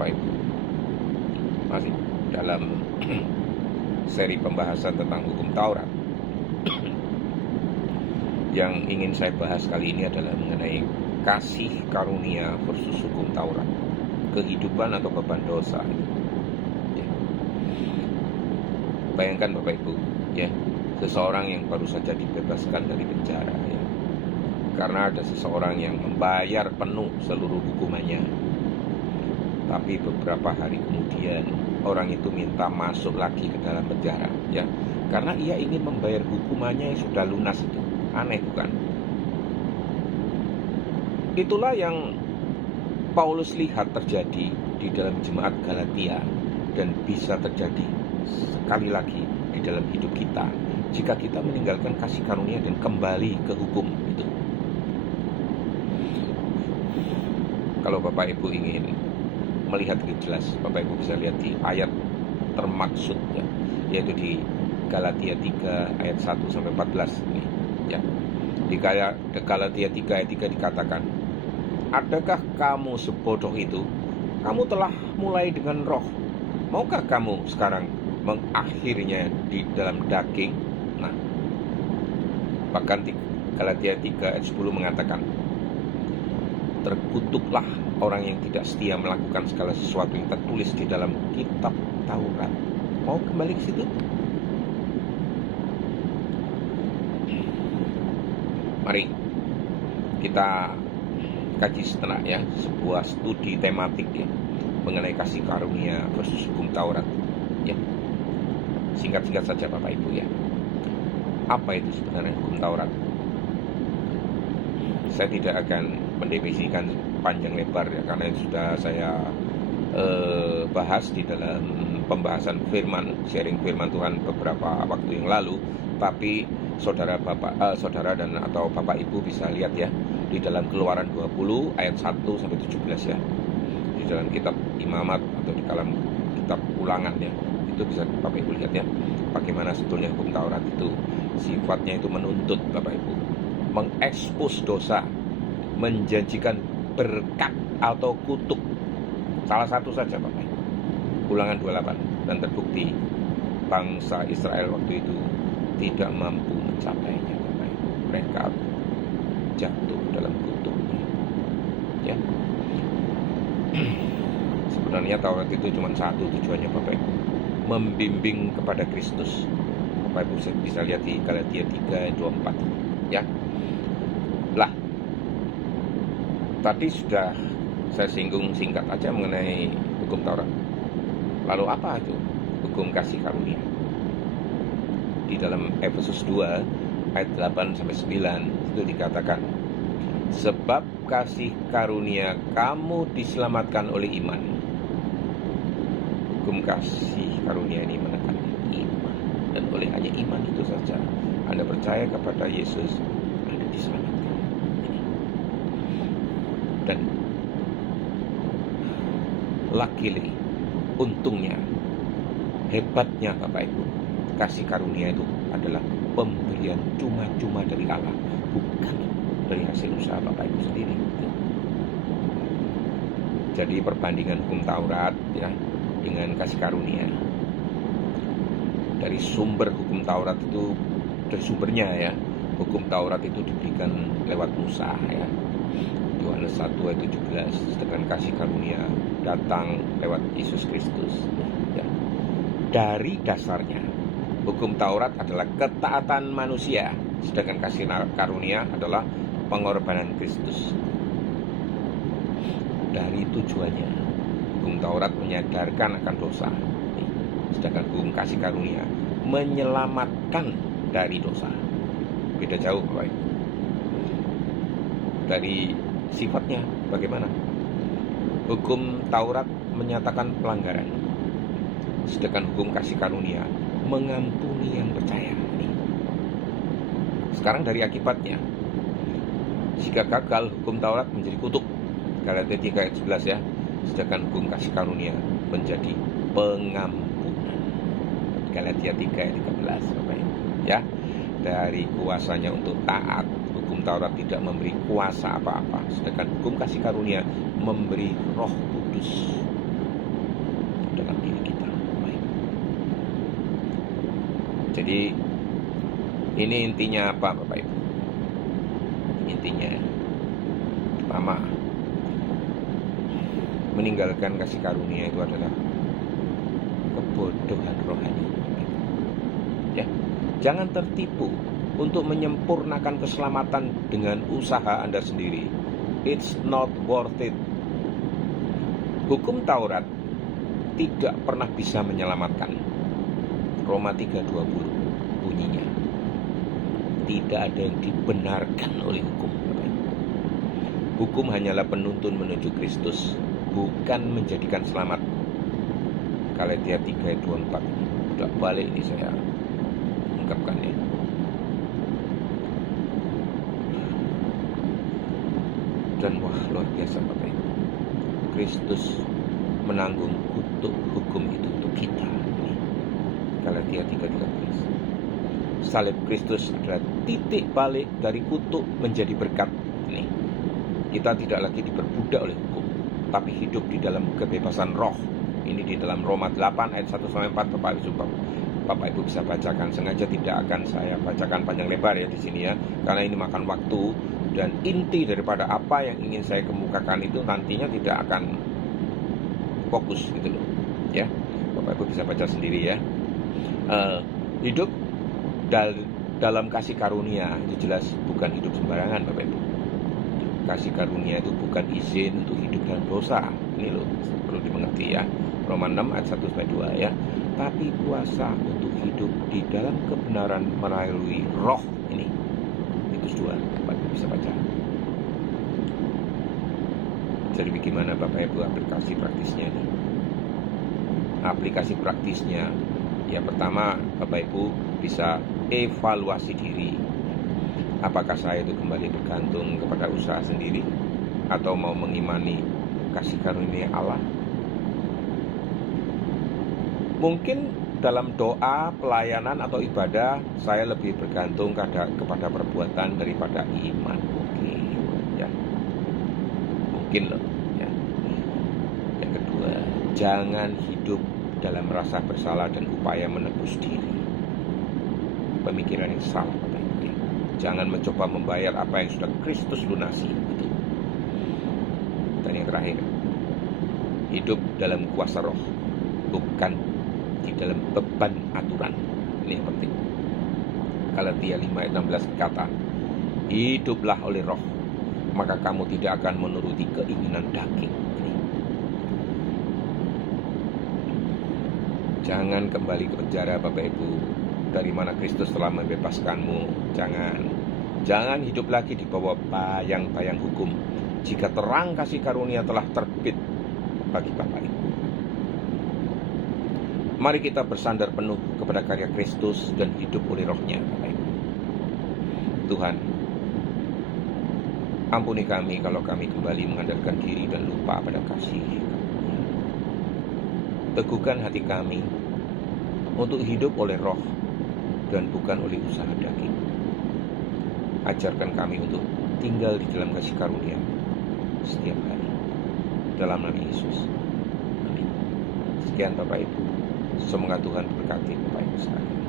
Bapak Ibu. Masih dalam seri pembahasan tentang hukum Taurat. Yang ingin saya bahas kali ini adalah mengenai kasih karunia versus hukum Taurat, kehidupan atau beban dosa. Ya. Bayangkan Bapak Ibu, ya, seseorang yang baru saja dibebaskan dari penjara, ya, karena ada seseorang yang membayar penuh seluruh hukumannya. Tapi beberapa hari kemudian orang itu minta masuk lagi ke dalam penjara, ya, karena ia ingin membayar hukumannya yang sudah lunas itu. Aneh bukan? Itulah yang Paulus lihat terjadi di dalam jemaat Galatia dan bisa terjadi sekali lagi di dalam hidup kita jika kita meninggalkan kasih karunia dan kembali ke hukum itu. Kalau Bapak Ibu ingin melihat lebih jelas, Bapak Ibu bisa lihat di ayat termaksud, ya, yaitu di Galatia 3 ayat 1 sampai 14 ini, ya. Di Galatia 3 ayat 3 dikatakan, "Adakah kamu sebodoh itu? Kamu telah mulai dengan roh. Maukah kamu sekarang mengakhirinya di dalam daging?" Nah, bahkan di Galatia 3 ayat 10 mengatakan, "Terkutuklah orang yang tidak setia melakukan segala sesuatu yang tertulis di dalam kitab Taurat." Mau kembali ke situ? Mari kita kaji sejenak, ya, sebuah studi tematik, ya, mengenai kasih karunia versus hukum Taurat, ya. Singkat-singkat saja Bapak Ibu, ya. Apa itu sebenarnya hukum Taurat? Saya tidak akan mendefinisikan panjang lebar, ya, karena sudah saya bahas di dalam pembahasan sharing firman Tuhan beberapa waktu yang lalu. Tapi saudara dan atau Bapak Ibu bisa lihat, ya, di dalam Keluaran 20 ayat 1 sampai 17, ya. Di dalam kitab Imamat atau di dalam kitab Ulangan, ya. Itu bisa Bapak Ibu lihat, ya, bagaimana sebetulnya hukum Taurat itu sifatnya itu menuntut Bapak Ibu, mengekspos dosa, menjanjikan berkat atau kutuk. Salah satu saja Bapak Ibu, Ulangan 28, dan terbukti bangsa Israel waktu itu tidak mampu mencapainya, Bapak Ibu. Mereka jatuh dalam kutuknya, ya. Sebenarnya Taurat itu cuma satu tujuannya Bapak Ibu, membimbing kepada Kristus. Bapak Ibu bisa lihat di Galatia 3 ayat 24, ya. Lah, tadi sudah saya singgung singkat aja mengenai hukum Taurat. Lalu apa itu hukum kasih karunia? Di dalam Efesus 2 ayat 8 sampai 9 itu dikatakan, "Sebab kasih karunia kamu diselamatkan oleh iman." Hukum kasih karunia ini menekankan iman, dan oleh hanya iman itu saja Anda percaya kepada Yesus, Anda diselamatkan. Dan luckily, untungnya, hebatnya Bapak Ibu, kasih karunia itu adalah pemberian cuma-cuma dari Allah, bukan dari hasil usaha Bapak Ibu sendiri. Jadi perbandingan hukum Taurat, ya, dengan kasih karunia. Dari sumber hukum Taurat itu, dari sumbernya, ya, hukum Taurat itu diberikan lewat Musa, ya. Yohanes 1 ayat 17, sedangkan kasih karunia datang lewat Yesus Kristus, ya. Dari dasarnya, hukum Taurat adalah ketaatan manusia, sedangkan kasih karunia adalah pengorbanan Kristus. Dari tujuannya, hukum Taurat menyadarkan akan dosa, sedangkan hukum kasih karunia menyelamatkan dari dosa. Beda jauh, Bapak Ibu. Dari sifatnya bagaimana? Hukum Taurat menyatakan pelanggaran, sedangkan hukum kasih karunia mengampuni yang percaya. Sekarang dari akibatnya, jika gagal, hukum Taurat menjadi kutuk, Galatia 3 ayat 11, ya, sedangkan hukum kasih karunia menjadi pengampunan, Galatia 3 ayat 13, Bapak Ibu, ya. Dari kuasanya untuk taat, hukum Taurat tidak memberi kuasa apa-apa, sedangkan hukum kasih karunia memberi Roh Kudus. Jadi ini intinya apa Bapak Ibu? Intinya pertama, meninggalkan kasih karunia itu adalah kebodohan rohani. Ya, jangan tertipu untuk menyempurnakan keselamatan dengan usaha Anda sendiri. It's not worth it. Hukum Taurat tidak pernah bisa menyelamatkan. Roma 3:20 bunyinya. Tidak ada yang dibenarkan oleh hukum. Hukum hanyalah penuntun menuju Kristus, bukan menjadikan selamat. Galatia 3:24. Udah balik ini saya ungkapkannya. Dan wah, luar biasa Bapak Ibu. Kristus menanggung kutuk hukum itu untuk kita. Galatia 3:13. Salib Kristus adalah titik balik dari kutuk menjadi berkat. Ini kita tidak lagi diperbudak oleh hukum, tapi hidup di dalam kebebasan roh. Ini di dalam Roma 8 ayat 1-4. Bapak Ibu bisa bacakan. Sengaja tidak akan saya bacakan panjang lebar ya di sini ya, karena ini makan waktu, dan inti daripada apa yang ingin saya kemukakan itu nantinya tidak akan fokus gitu loh ya. Bapak Ibu bisa baca sendiri ya. Hidup dalam kasih karunia itu jelas bukan hidup sembarangan Bapak Ibu. Kasih karunia itu bukan izin untuk hidup dalam dosa. Ini loh perlu dimengerti ya. Roma 6 ayat 1-2 ya. Tapi kuasa untuk hidup di dalam kebenaran melalui roh ini. Titus 2, Bapak Ibu bisa baca. Jadi bagaimana Bapak Ibu aplikasi praktisnya ini? Aplikasi praktisnya ya, pertama Bapak Ibu bisa evaluasi diri. Apakah saya itu kembali bergantung kepada usaha sendiri atau mau mengimani kasih karunia Allah? Mungkin dalam doa, pelayanan atau ibadah saya lebih bergantung kepada perbuatan daripada iman. Mungkin ya. Mungkin loh ya. Yang kedua, jangan hidup dalam rasa bersalah dan upaya menebus diri. Pemikiran yang salah Bapak Ibu ya. Jangan mencoba membayar apa yang sudah Kristus lunasi. Dan yang terakhir, hidup dalam kuasa roh, bukan di dalam beban aturan. Ini yang penting. Galatia 5 ayat 16 kata, hiduplah oleh roh, maka kamu tidak akan menuruti keinginan daging. Jangan kembali ke penjara Bapak Ibu, dari mana Kristus telah membebaskanmu. Jangan hidup lagi di bawah bayang-bayang hukum, jika terang kasih karunia telah terbit bagi Bapak Ibu. Mari kita bersandar penuh kepada karya Kristus dan hidup oleh rohnya Bapak Ibu. Tuhan, ampuni kami kalau kami kembali mengandalkan diri dan lupa pada kasih. Teguhkan hati kami untuk hidup oleh roh dan bukan oleh usaha daging. Ajarkan kami untuk tinggal di dalam kasih karunia setiap hari. Dalam nama Yesus. Amin. Sekian Bapak Ibu. Semoga Tuhan berkati Bapak Ibu sekalian.